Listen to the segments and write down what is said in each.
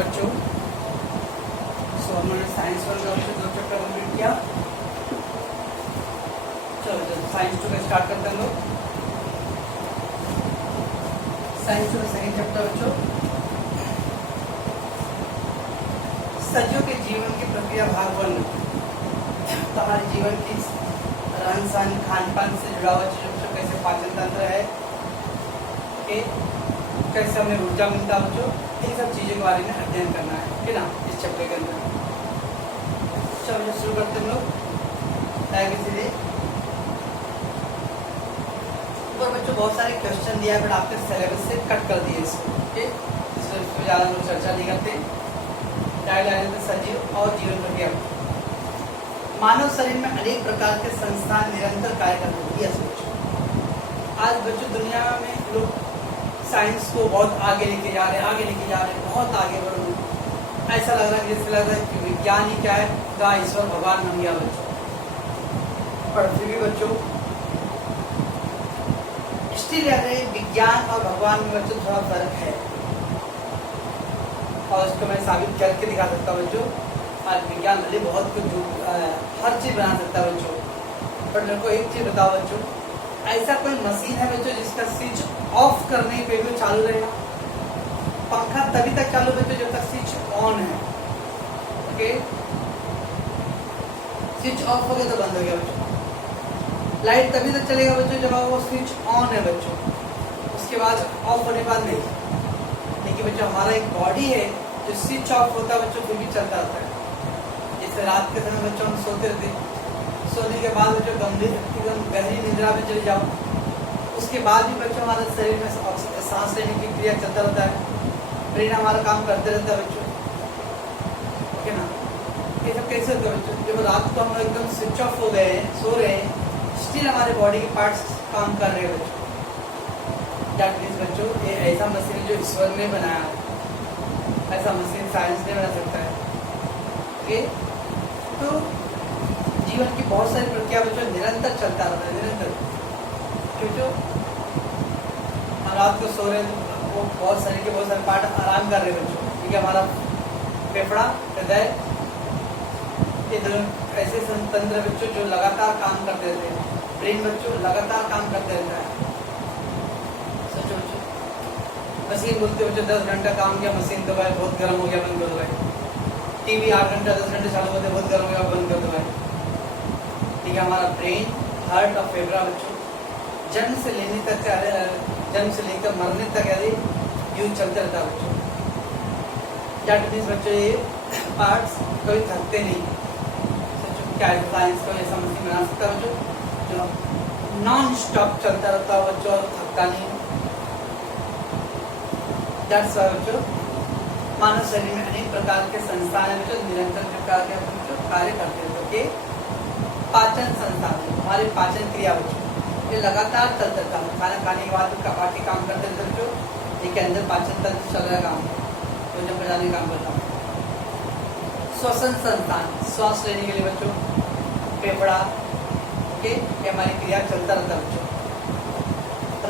बच्चों। सो हमने science one का दो चैप्टर कंप्लीट किया। चलो साइंस 2 का स्टार्ट करते हैं लोग। साइंस 2 का सेकंड चैप्टर बच्चों, सदियों के जीवन की प्रक्रिया भाग 1। तो हमारे जीवन की रहन सहन खान पान से जुड़ा हुआ चीजों बच्चों, कैसे पाचन तंत्र है, कैसे हमें ऊर्जा मिलता है बच्चों, इन सब चीज़ों के बारे में अध्ययन करना है ना इस चैप्टर के अंदर। चलो शुरू करते हैं लोग। सीधे ऊपर बच्चों बहुत सारे क्वेश्चन दिया है, बट आपने सिलेबस से कट कर दिए इसको। इसमें ज़्यादा लोग चर्चा नहीं करते। डायग्राम सजीव और जीवन प्रक्रिया। मानव शरीर में अनेक प्रकार के संस्थान निरंतर कार्य करते हैं। आज बच्चों दुनिया में लोग साइंस को बहुत आगे लेके जा रहे हैं, बहुत आगे बढ़ रहे। ऐसा लग रहा है, जैसे लग रहा है कि विज्ञान ही क्या है, का ईश्वर भगवान बन गया बच्चों। पर फिर भी बच्चों स्टिल विज्ञान और भगवान में बच्चों थोड़ा फर्क है, और इसको मैं साबित करके दिखा सकता हूँ बच्चों। आज विज्ञान भले बहुत कुछ हर चीज़ बना सकता है बच्चों, पर मेरे को एक चीज़ बताओ बच्चों, ऐसा कोई मशीन है बच्चों जिसका स्विच ऑफ करने पे भी चालू रहेगा? पंखा तभी तक चालू बच्चों जब तक स्विच ऑन है। ओके, स्विच ऑफ हो गया तो बंद हो गया बच्चों। लाइट तभी तक चलेगा बच्चों जब वो स्विच ऑन है बच्चों, उसके बाद ऑफ होने के बाद नहीं। लेकिन बच्चों हमारा एक बॉडी है जो स्विच ऑफ होता है बच्चों फिर भी चलता रहता है। जैसे रात के समय बच्चों हम सोते रहते, सोने के बाद बच्चों गंभीर एकदम गहरी निद्रा में चले जाओ, उसके बाद भी बच्चों हमारे शरीर में सांस लेने की क्रिया चलता रहता है, ब्रेन हमारा काम करते रहता है बच्चों। ओके ना, ये सब कैसे होता है बच्चों? जब रात को हम एकदम स्विच ऑफ हो गए, सो रहे हैं, स्टिल हमारे बॉडी के पार्ट्स काम कर रहे हैं बच्चों। दैट मीन्स बच्चों ये ऐसा मशीन जो ईश्वर ने बनाया है, ऐसा मशीन साइंस नहीं बना सकता है। ओके, तो जीवन की बहुत सारी प्रक्रिया बच्चों निरंतर चलता रहता है, निरंतर। क्योंकि हम रात को सो रहे हैं तो वो बहुत सारे पार्ट आराम कर रहे हैं बच्चों, क्योंकि हमारा फेफड़ा, हृदय, ये दोनों ऐसे तंत्र बच्चों जो लगातार काम करते रहते हैं। ब्रेन बच्चों लगातार काम करते रहता है। सोचो बच्चों, मशीन बोलते बच्चों 10 घंटा काम किया, मशीन दबाए, बहुत गर्म हो गया, बंद कर दबाए। टीवी 8 घंटा 10 घंटे चालू होते, बहुत गर्म हो गया, बंद कर दबाए। ठीक है, हमारा ब्रेन, हार्ट और फेफड़ा बच्चों जन्म से लेने तक, जन्म से लेकर मरने तक यूज चलते रहता है बच्चों। दैट मीन्स बच्चों ये पार्ट्स कभी थकते नहीं। सोचो क्या साइंस को ऐसा मशीन बना सकता है बच्चों जो नॉन स्टॉप चलता रहता है बच्चों और थकता नहीं। दैट्स व्हाई बच्चों मानव शरीर में अनेक प्रकार के संस्थान है बच्चों, निरंतर प्रकार के बच्चों कार्य करते हैं। ओके, पाचन संस्थान, हमारी पाचन क्रिया बच्चों ये लगातार चलता रहता है। खाना खाने के बाद बाकी काम करते हैं बच्चों, इसके अंदर पाचन तंत्र चल रहा है काम, भोजन पचाने का काम करता है। श्वसन संस्थान, श्वास लेने के लिए बच्चों फेफड़ा, ओके, ये हमारी क्रिया चलता रहता है बच्चों।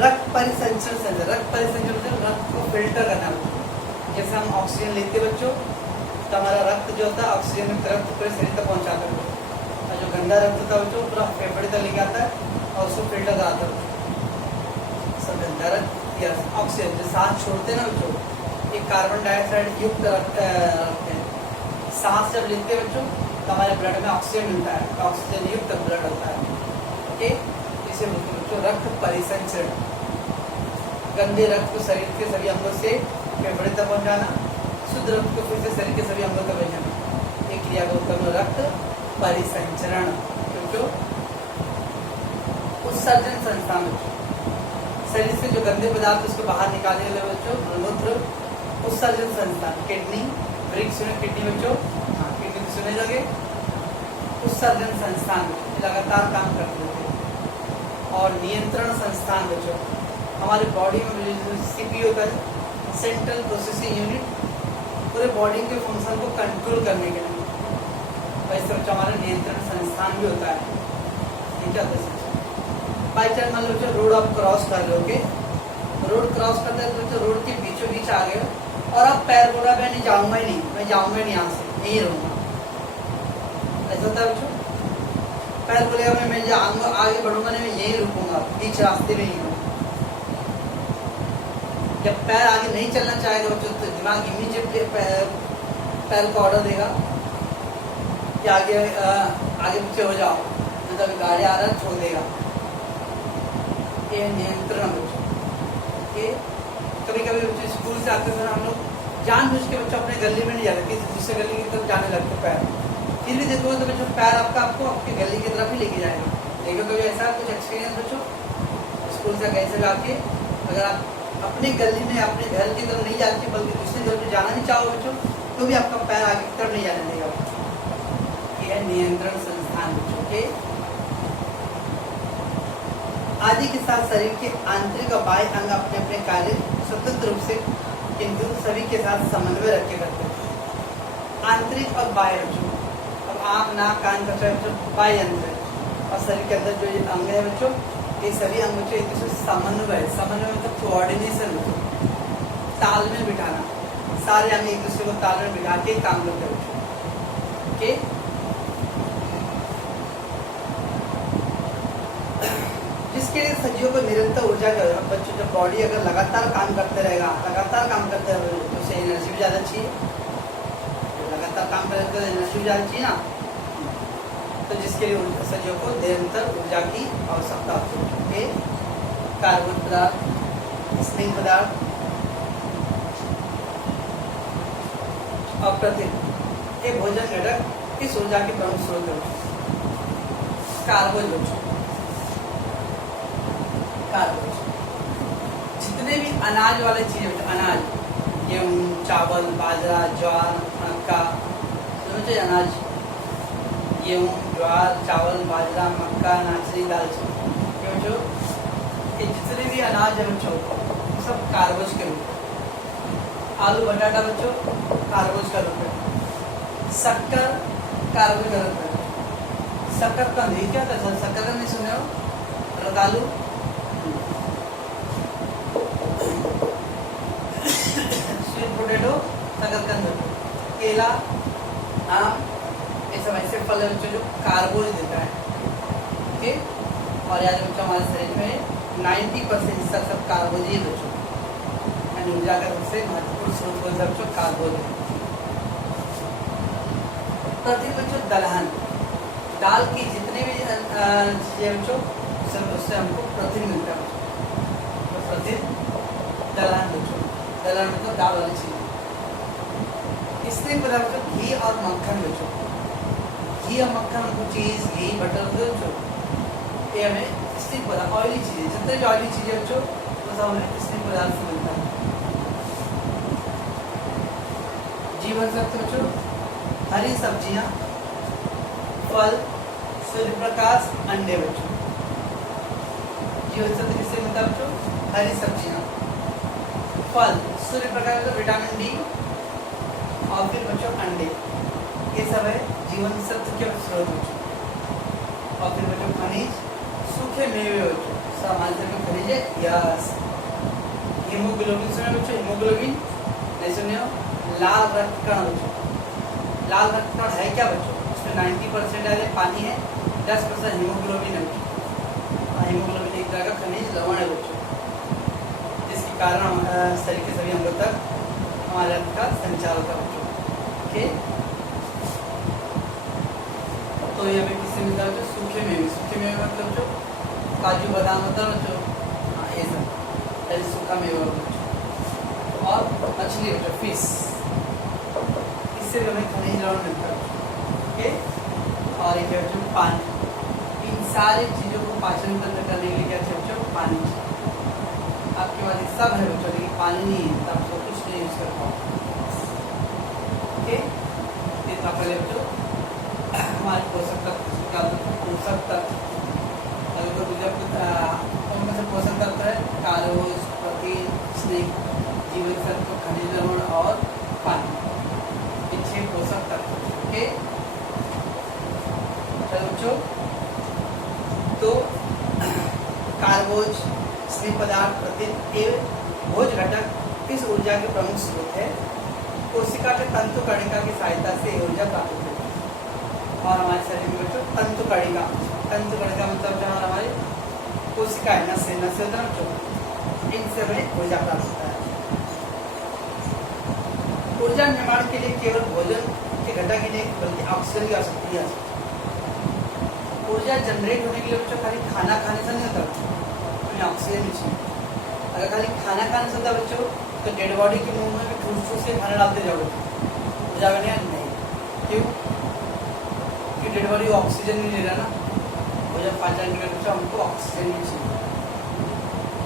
रक्त परिसंचरण से, रक्त परिसंचरण रक्त को फिल्टर करना बच्चों। जैसे हम ऑक्सीजन लेते बच्चों तो हमारा रक्त जो होता है ऑक्सीजन रक्त पूरे शरीर तक पहुँचाता है, और जो गंदा रक्त होता है बच्चों पूरा फेफड़े तक लेके आता है और उसको फिल्टर कराता है। सब गंदा रक्त या ऑक्सीजन जो सांस छोड़ते हैं ना बच्चों, एक कार्बन डाइऑक्साइड युक्त रखते हैं। सांस जब लेते हैं बच्चों तो हमारे ब्लड में ऑक्सीजन मिलता है, तो ऑक्सीजन युक्त ब्लड होता है। ओके, इसे बोलते हैं बच्चों रक्त परिसंचरण। गंदे रक्त को शरीर के सभी अंगों से फेफड़े तक पहुँचाना, शुद्ध रक्त को फिर से शरीर के सभी अंगों तक पहुँचाना, एक क्रिया को करना रक्त परिसंचरण। क्योंकि उत्सर्जन संस्थान बच्चों, शरीर से जो गंदे पदार्थ उसको बाहर निकालने के लिए बच्चों मलमूत्र उत्सर्जन संस्थान। किडनी, ब्रिक सुने किडनी बच्चों, हाँ किडनी सुने लगे। उत्सर्जन संस्थान लगातार काम करते हैं। और नियंत्रण संस्थान बच्चों, हमारे बॉडी में सीपीयू होता है, सेंट्रल प्रोसेसिंग यूनिट, पूरे बॉडी के फंक्शन को कंट्रोल करने के लिए। वैसे बच्चों हमारा नियंत्रण संस्थान भी होता है। ठीक है, बाई चांस मान लो जो रोड आप क्रॉस कर रहे हो, रोड क्रॉस करते हैं तो रोड के बीचों बीच आ गए और अब पैर बोला मैं नहीं जाऊंगा ही नहीं, मैं जाऊंगा ही नहीं यहाँ से, यहीं रहूंगा। ऐसा होता है बच्चों। पैर बोलेगा मैं जाऊंगा, आगे बढ़ूंगा नहीं, मैं यहीं रुकूंगा, बीच रास्ते में ही हूँ। जब पैर आगे नहीं चलना चाहेगा बच्चों तो दिमाग इमीडिएटली पैर को ऑर्डर देगा कि आगे पीछे हो जाओ, मतलब गाड़ी आ रहा है छोड़ देगा। ये नियंत्रण बच्चों के। कभी कभी बच्चे स्कूल से आते समय हम लोग जानबूझ के बच्चों अपने गली में नहीं जाते, किसी दूसरे गली की तरफ जाने लगते पैर, फिर भी देखो तो बच्चों पैर आपको आपकी गली की तरफ ही लेके जाएगा। देखो कभी ऐसा कुछ एक्सपीरियंस बच्चों स्कूल से कहीं से आके अगर आप अपनी गली में अपने घर की तरफ नहीं जाते बल्कि दूसरी घर में जाना नहीं चाहो बच्चों तो भी आपका पैर आगे की तरफ नहीं जाने देगा। यह नियंत्रण संस्थान बच्चों के आदि के साथ शरीर के आंतरिक और बाह्य अंग अपने अपने कार्य स्वतंत्र रूप से किंतु सभी के साथ समन्वय रखे करते हैं। आंतरिक और बाह्य बच्चों, अब आँख नाक कान का बच्चों बाह्य अंग है और शरीर के अंदर जो ये अंग है बच्चों ये सभी अंग बच्चों एक दूसरे से समन्वय मतलब कोऑर्डिनेशन बच्चों, तालमेल बिठाना, सारे अंग एक दूसरे को तालमेल बिठा के काम करते हैं बच्चों। ओके, जिसके लिए सजीवों को निरंतर ऊर्जा का बच्चों जब बॉडी अगर लगातार काम करते रहेगा, लगातार काम करते रहेगा तो उसे एनर्जी भी ज़्यादा चाहिए, लगातार काम करते रहेगा एनर्जी भी ज़्यादा चाहिए ना, तो जिसके लिए सजीवों को निरंतर ऊर्जा की आवश्यकता होती है। कार्बन पदार्थ, स्नेह पदार्थ और प्रतिन ये भोजन घटक इस ऊर्जा के प्रमुख स्रोत है। कार्बोहाइड्रेट जितने भी अनाज वाले चीजें, अनाज गेहूँ चावल बाजरा ज्वार मक्का, समझे अनाज गेहूँ ज्वार चावल बाजरा मक्का नाचनी दालचीनी, जो ये जितने भी अनाज है बच्चों सब कार्बोज के रूप में। आलू बटाटा बच्चों कार्बोज का रूप है, शक्कर कार्बोज का रूप है। शक्कर का नहीं क्या था, शक्कर का नहीं सुने हो, रतालू स्वीट पोटैटो शकरकंद, केला आम ये सब ऐसे फल है बच्चों जो कार्बोज देता है। ओके, और याद बच्चों हमारे शरीर में 90% हिस्सा सब कार्बोज ही बच्चों, ऊर्जा का सबसे महत्वपूर्ण स्रोत कौन सा बच्चों, कार्बोज है। प्रतिदिन बच्चों दलहन दाल की जितने भी चीजें बच्चों उससे हमको प्रोटीन मिलता है। तो प्रतिदिन दलहन बच्चों, दलहन मतलब दाल वाली चीज। इसके पदार्थ घी और मक्खन बच्चों, घी और मक्खन हमको चीज घी बटर बच्चों ये हमें स्टिक पदार्थ ऑयली चीजें, जितने भी ऑयली चीजें बच्चों तो सब हमें स्टिक पदार्थ से मिलता है। जीवन सत्व बच्चों हरी सब्जियां फल सूर्य प्रकाश अंडे बच्चों। जीवन सत्व किससे मिलता है बच्चों, हरी सब्जियां फल सूर्य प्रकाश मतलब विटामिन डी और फिर बच्चों अंडे, ये सब है जीवन सत्व के स्रोत बच्चों। और फिर बच्चों खनिज सूखे मेवे बच्चों, सब हमारे शरीर में खनिज है। यस, हीमोग्लोबिन सुने बच्चों, हीमोग्लोबिन नहीं सुने हो, लाल रक्तकण बच्चों। लाल रक्तकण है क्या बच्चों, उसमें 90% पानी है, 10% हीमोग्लोबिन है बच्चों। हीमोग्लोबिन एक तरह का खनिज लवण है बच्चों, जिसके कारण हमारे शरीर के सभी अंगों तक हमारे रक्त का संचार होता है बच्चों। ओके, तो ये हमें किससे मिलता है बच्चों, सूखे मेवे। सूखे मेवे मतलब बच्चों काजू बादाम होता है बच्चों, हाँ ये सब सूखा मेवा बच्चों। और मछली बच्चों फिश, इससे भी हमें खनिज लवण मिलता है। ओके, और एक है बच्चों पानी। इन सारी चीज़ों को पाचन तंत्र करने के लिए क्या चाहिए बच्चों, पानी। आपके पास सब है बच्चों लेकिन पानी नहीं है तो आप सब कुछ नहीं यूज कर पाओ। ओके, इतना पहले बच्चों हमारे पोषक तत्व अगर तो दूसरा कौन से पोषक तत्व है, कार्बोज प्रोटीन स्नेह जीवन सत्व खनिज लवण और पानी, ये 6 पोषक तत्व। ओके बच्चों, तो कार्बोज स्नेह पदार्थ प्रोटीन एवं भोज घटक इस ऊर्जा के प्रमुख स्रोत है। कोशिका के तंतु कणिका की सहायता से ऊर्जा प्राप्त होती है। और हमारे शरीर में बच्चों तंतु कणिका मतलब जो हमारे कोशिका है, नसें होता है बच्चों, इनसे हमें ऊर्जा प्राप्त होता है। ऊर्जा निर्माण के लिए केवल भोजन के घटक ही नहीं बल्कि ऑक्सीजन की आवश्यकता है। ऊर्जा जनरेट होने के लिए बच्चों खाली खाना खाने से नहीं होता, हमें ऑक्सीजन भी चाहिए। अगर खाली खाना खाने से होता बच्चों तो डेड बॉडी के मुंह में भी ठूस से खाना डालते जाओगे, ऊर्जा बनेगा नहीं। क्यों? क्योंकि डेड बॉडी ऑक्सीजन नहीं ले रहा ना, भोजन पाचन के लिए बच्चों हमको ऑक्सीजन भी चाहिए।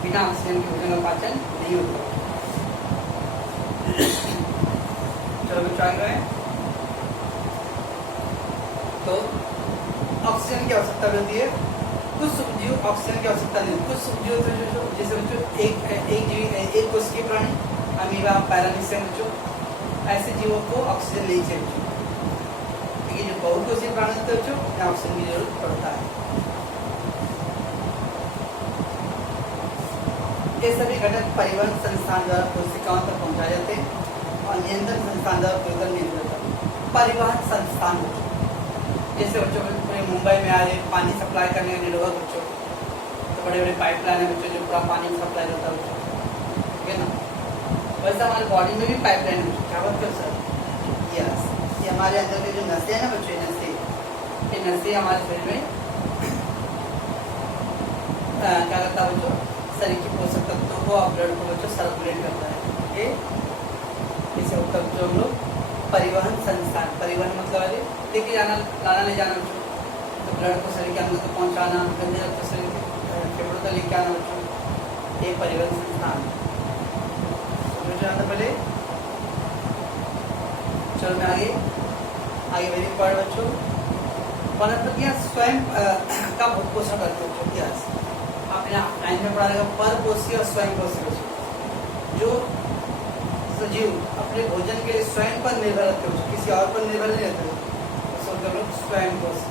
बिना ऑक्सीजन के भोजन का पाचन नहीं होता। चलो बच्चों आगे बढ़ें। तो ऑक्सीजन की आवश्यकता भी होती है। कुछ सूक्ष्मजीव ऑक्सीजन की आवश्यकता नहीं, कुछ सूक्ष्मजीव तो जैसे बच्चों एक कोशिकीय प्राणी, अमीबा, पैरामीशियम बच्चों, ऐसे जीवों को ऑक्सीजन नहीं चाहिए बच्चों। लेकिन जो बहुकोषीय प्राणी होते हैं बच्चों, उन्हें ऑक्सीजन की जरूरत पड़ता है। ये सभी घटक परिवहन संस्थान द्वारा कोशिकाओं तक पहुंचाए जाते हैं और नियंत्रण संस्थान द्वारा पूर्वक नियंत्रित होता है। परिवहन संस्थान बच्चों, जैसे बच्चों पूरे मुंबई में आज पानी सप्लाई करने का नेटवर्क बच्चों, तो बड़े बड़े पाइपलाइन है बच्चों जो पूरा पानी सप्लाई करता है बच्चों, ठीक है ना। वैसे हमारे बॉडी में भी पाइपलाइन है, क्या बात कर सर? यस, ये हमारे अंदर के जो नसें हैं ना बच्चों, ये नसें हमारे शरीर में क्या करता है बच्चों, शरीर के पोषक तत्वों को और ब्लड को बच्चों सर्कुलेट करता है। ओके, इसे उत्तर जो हम लोग परिवहन संस्थान, परिवहन मतलब लेके जाना, लाना ले जाना बच्चों, तो ब्लड को शरीर के अंदर तक पहुंचाना, गंदे रक्त को शरीर के फेफड़ों तक लेके आना बच्चों, ये परिवहन संस्थान। तो पहले चलो मैं आगे मेरी पढ़ बच्चों। वनस्पतियाँ स्वयं का पोषण करते हैं बच्चों। यस, आपने 9 में पढ़ा रहेगा पर पोषी और स्वयं पोषी बच्चों। जो सजीव अपने भोजन के लिए स्वयं पर निर्भर रहते हो, किसी और पर निर्भर नहीं रहते हो, लोग स्वयं पोषी।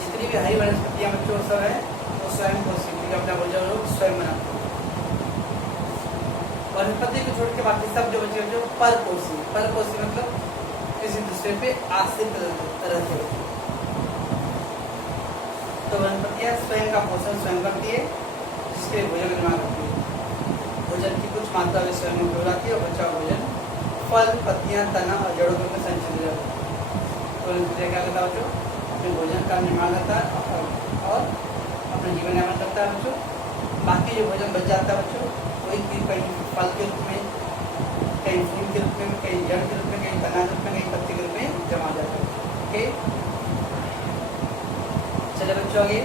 जितनी भी हरी वनस्पतियाँ बच्चों सब है वो स्वयं पोषी, क्योंकि अपना भोजन लोग स्वयं बनाते हैं। वनस्पति को छोड़ के बाकी सब जो बचे जो पर पोषी मतलब किसी दूसरे पे आश्रित रहते हो। तो वनस्पतियाँ स्वयं का पोषण स्वयं करती है, जिसके लिए भोजन निर्माण करती है। भोजन की कुछ मात्रा में स्वयं में हो जाती है और बचा भोजन फल, पत्तियाँ, तना और जड़ों में संचित हो जाता है। तो क्या करता है बच्चों, अपने भोजन का निर्माण करता है और अपना जीवन यापन करता है बच्चों। बाकी जो भोजन बच जाता है बच्चों, वही कहीं फल के रूप में, कहीं फूल के रूप में, कहीं जड़ के रूप में, कहीं तना के रूप में, कहीं पत्ती के रूप में जमा जाता है। ओके, चले बच्चों आगे।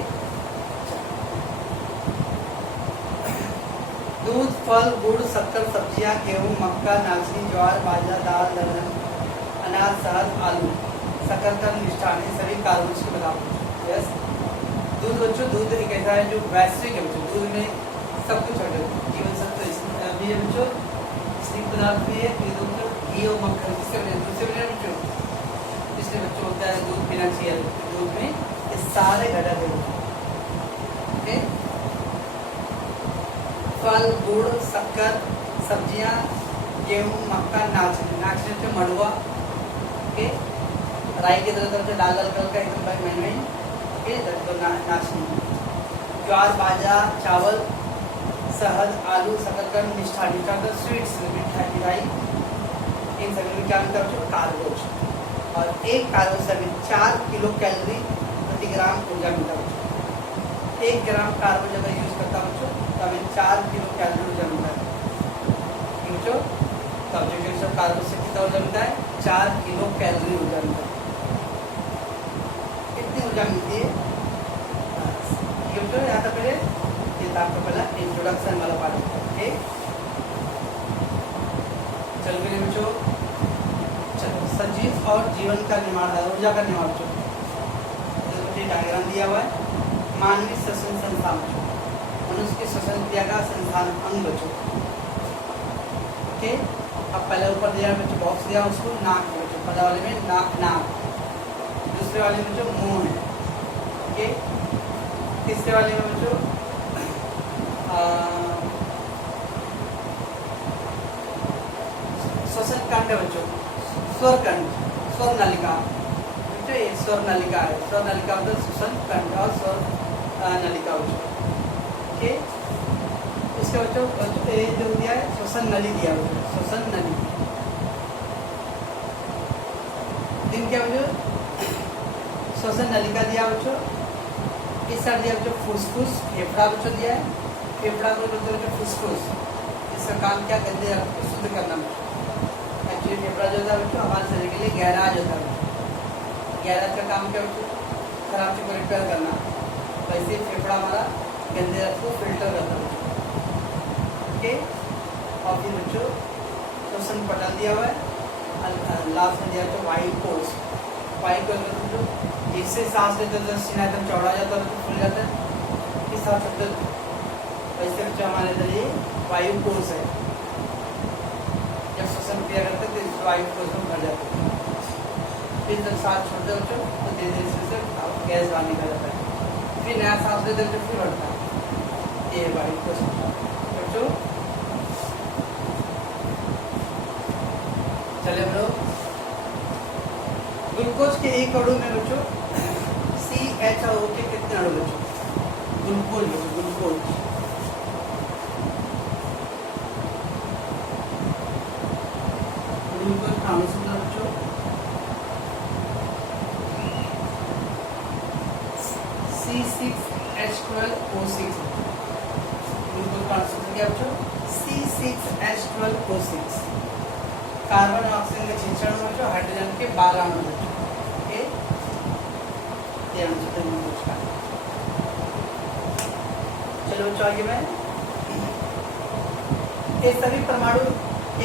दूध, फल, गुड़, शक्कर, सब्जियां, गेहूं, मक्का, नाचनी, ज्वार, बाजरा, दाल, दलहन, अनाज, शहद, आलू, शकरकंद, मिष्ठान, ये सभी कार्बोहाइड्रेट्स के पदार्थ। यस, दूध बच्चों, दूध एक ऐसा है जो वैश्विक है बच्चों, दूध में सब कुछ है, जीवन सत्व भी है बच्चों, स्निग्ध पदार्थ भी है, घी और मक्खन जिससे दूध से बने बच्चों, इसलिए बच्चों होता है दूध पीना चाहिए। दूध में ये सारे घटक है। ओके, फल, गुड़, शक्कर, सब्जियां, गेहूं, मक्का, नाचनी से मड़ुआ, ओके, राई की तरह से लाल लाल कलर का एकदम भाई महंगाई, ओके, तो नाचनी, ज्वार, बाजरा, चावल, शहद, आलू, शकरकंद, मिष्ठान, स्वीट्स, मिठाई, इन सभी में क्या मिलता है? कार्बोहाइड्रेट। और एक कार्बोहाइड्रेट में 4 किलो कैलोरी प्रति ग्राम ऊर्जा मिलता है। 1 ग्राम कार्बोहाइड्रेट अगर यूज करता है बच्चों तो हमें 4 किलो कैलोरी ऊर्जा मिलता है बच्चों। तो ऑब्जेक्टिव कार्बोहाइड्रेट से कितना ऊर्जा मिलता है? 4 किलो कैलोरी ऊर्जा मिलता है। कितनी ऊर्जा मिलती है बच्चों? यहाँ तक पहले ये था आपका पहला इंट्रोडक्शन वाला पार्ट। ओके, चल गए बच्चों। चलो, सजीव और जीवन का निर्माण है, ऊर्जा का निर्माण बच्चों। डायग्राम दिया हुआ है। मानवीय श्वसन संस्थान, मनुष्य के श्वसन क्रिया का संस्थान अंग बच्चों। ओके, अब पहले ऊपर दिया बच्चों बॉक्स दिया उसको नाक है बच्चों, पहले वाले में नाक, दूसरे वाले में जो मुंह है। ओके, तीसरे वाले में बच्चों श्वसन कंड है बच्चों, स्वर कंड, स्वर नलिका, ठीक है, ये स्वर नलिका है, स्वर नलिका मतलब श्वसन कंड और स्वर नलिका बच्चों, ओके। इसके बच्चों ये जो दिया है श्वसन नली दिया बच्चों, श्वसन नली। दिन क्या बच्चों, श्वसन नलिका दिया बच्चों, इस साइड दिया बच्चों फुसफुस, फेफड़ा बच्चों दिया है, फेफड़ा को बोलते हैं फुसफुस, इसका काम क्या गंदे रक्त को शुद्ध करना बच्चों। एक्चुअली फेफड़ा जो होता है बच्चों हमारे शरीर के लिए गैराज होता है, गैराज का काम क्या बच्चों, खराब चीज को रिपेयर करना, वैसे फेफड़ा हमारा गंदे रक्त को फिल्टर करता है, ओके। और फिर बच्चों श्वसन पटल दिया हुआ है, लास्ट में दिया तो वायु कोष, वायु कोष बच्चों जिससे सांस लेते तो सीना एकदम चौड़ा जाता है, फूल जाता है, इस सांस लेते वैसे बच्चों हमारे अंदर ये वायु कोष है, जब श्वसन क्रिया करते हैं तो इस वायु कोष में भर जाते हैं, फिर जब सांस छोड़ते बच्चों तो धीरे धीरे से गैस बाहर निकल जाता है, फिर नया सांस लेते बच्चों फिर बढ़ता है, ये वायु कोष बच्चों। चले हम लोग ग्लूकोज के एक अणु में बच्चों CHO के कितने अणु बच्चों, ग्लूकोज ग्लूकोज ग्लूकोज का अणु सूत्र बच्चों C6H12O6, ग्लूकोज का अणु सूत्र क्या बच्चों, C6H12O6। कार्बन और ऑक्सीजन के 6 अणु बच्चों, हाइड्रोजन के 12 अणु बच्चों, ओके। ये अणु सूत्र ग्लूकोज का। चलो बच्चों आगे मैं, ये सभी परमाणु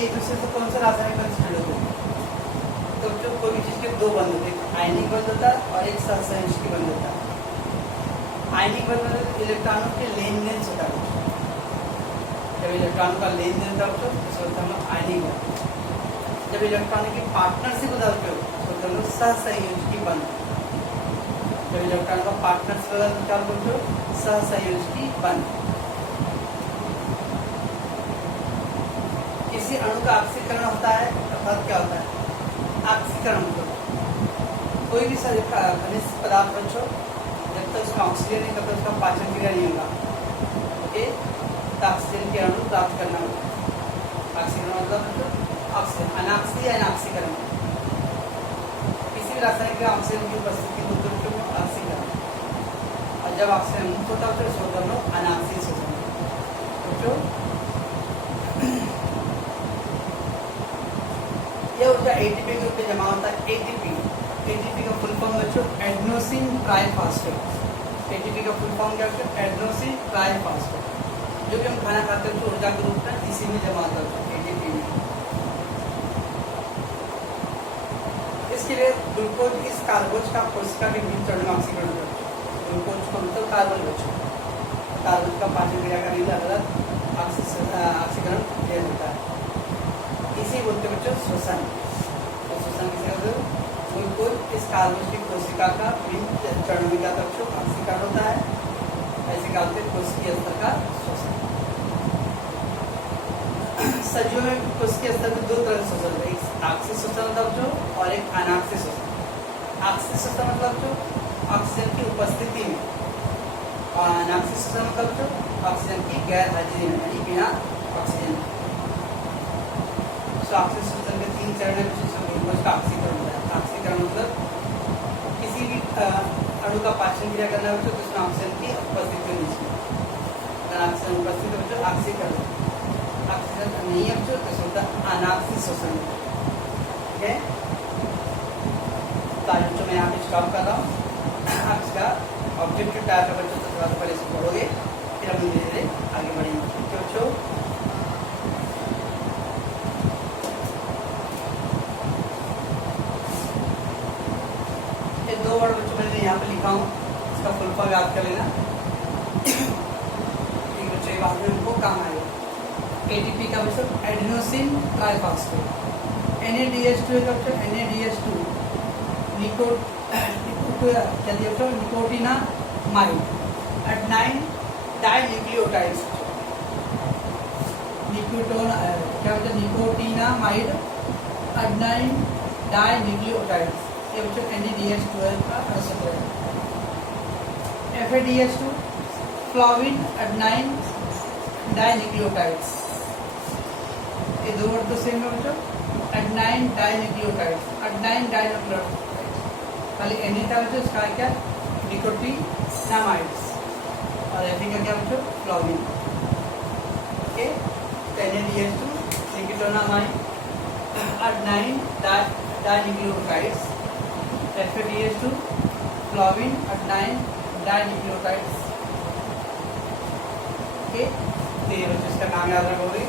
एक दूसरे से कौन सा रासायनिक बंध से जुड़े होते हैं, तो बच्चों कोई भी चीज के दो बंध होते हैं, आयनिक बंध होता है और एक सहसंयोजकी बंध होता है। आयनिक बंध मतलब इलेक्ट्रॉनों के लेन देन से होता है, जब इलेक्ट्रॉन का लेन देन होता है बच्चों तो हम आयनिक बंध, जब इलेक्ट्रॉन की पार्टनरशिप बदलते हो तो दोनों सहसंयोजकी बंध, जब इलेक्ट्रॉन का पार्टनरशिप बदलते हो सहसंयोजकी बंध। किसी अणु का ऑक्सीकरण होता है अर्थात क्या होता है, ऑक्सीकरण मतलब कोई भी खनिज पदार्थ बच्चों जब तक उसमें ऑक्सीजन नहीं तब तक उसका पाचन क्रिया नहीं होगा, ओके। तो ऑक्सीजन के अणु प्राप्त करना होगा, ऑक्सीकरण मतलब ऑक्सीजन, अनाक्सी या अनाक्सीकरण, किसी भी रासायनिक क्रिया ऑक्सीजन की उपस्थिति में होती है ऑक्सीकरण, और जब ऑक्सीजन मुक्त होता है तो इसको हम लोग अनाक्सी शोषण बच्चों। यह ऊर्जा एटीपी के रूप में जमा होता है, एटीपी का फुल फॉर्म बच्चों एडेनोसिन ट्राइफॉस्फेट, एटीपी का फुल फॉर्म क्या बच्चों, एडेनोसिन ट्राइफॉस्फेट, जो कि हम खाना खाते हैं तो ऊर्जा के रूप में इसी में जमा होता है, एटीपी में। इसके लिए ग्लूकोज इस कार्बोज का कोशिका के बीच चरण में ऑक्सीकरण होता है, ग्लूकोज को मतलब कार्बन बच्चों, कार्बन का पाचन क्रिया का अलग अलग ऑक्सीकरण किया जाता है, इसी बोलते बच्चों श्वसन। तो श्वसन किसे कहते हैं, ग्लूकोज इस कार्बोज की कोशिका का बीच चरण में क्या बच्चों ऑक्सीकरण होता है, ऐसे क्या होते हैं कोशिकीय स्तर का श्वसन। सजीवों में कोशिकीय स्तर में दो तरह के श्वसन होते हैं, एक ऑक्सी श्वसन होता है बच्चों और एक अनाक्सी श्वसन। ऑक्सी श्वसन मतलब जो ऑक्सीजन की उपस्थिति में, और अनाक्सी श्वसन मतलब जो ऑक्सीजन की गैर हाजिरी में, यानी बिना ऑक्सीजन। ऑक्सी श्वसन के 3 चरण है, ग्लूकोज का ऑक्सीकरण होता है। ऑक्सीकरण मतलब किसी भी अणु का पाचन क्रिया करना है तो उसमें ऑक्सीजन की उपस्थिति होनी चाहिए, अगर ऑक्सीजन उपस्थित हो तो ऑक्सीकरण, ऑक्सीजन नहीं है तो होता है अनाक्सी श्वसन, ठीक है। तो आज बच्चों मैं यहाँ पे स्टॉप कर रहा हूँ, आज का ऑब्जेक्टिव टाइप का बच्चों तो थोड़ा सा पहले से पढ़ोगे, फिर हम धीरे धीरे आगे बढ़ेंगे, ठीक है बच्चों। दो वर्ड बच्चों मैंने यहाँ पे लिखा हूँ, इसका फुल फॉर्म याद कर लेना, ठीक बच्चों, ये बाद में उनको काम आएगा। एटीपी का बच्चों एडेनोसिन ट्राइफॉस्फेट, NADH2 का बच्चों NADH2, निकोटिनामाइड, एडेनाइन डाइन्यूक्लियोटाइड्स, क्या बच्चों निकोटिनामाइड एडेनाइन डाइन्यूक्लियोटाइड्स, ये बच्चों NADH12 का असर है। FADH2 फ्लाविन एडेनाइन डाइन्यूक्लियोटाइड्स, ये दो वर्ड तो सेम है बच्चों, एडेनाइन डाइन्यूक्लियोटाइड्स, एडेनाइन डाइन्यूक्लियोटाइड्स, खाली NA था बच्चों, इसका क्या निकोटिनामाइड्स, और FA का क्या बच्चों flavin. Okay, NADH2 nicotinamide adenine dinucleotides, FADH2 flavin adenine dinucleotides. Okay, तो ये बच्चों इसका नाम याद रखोगे।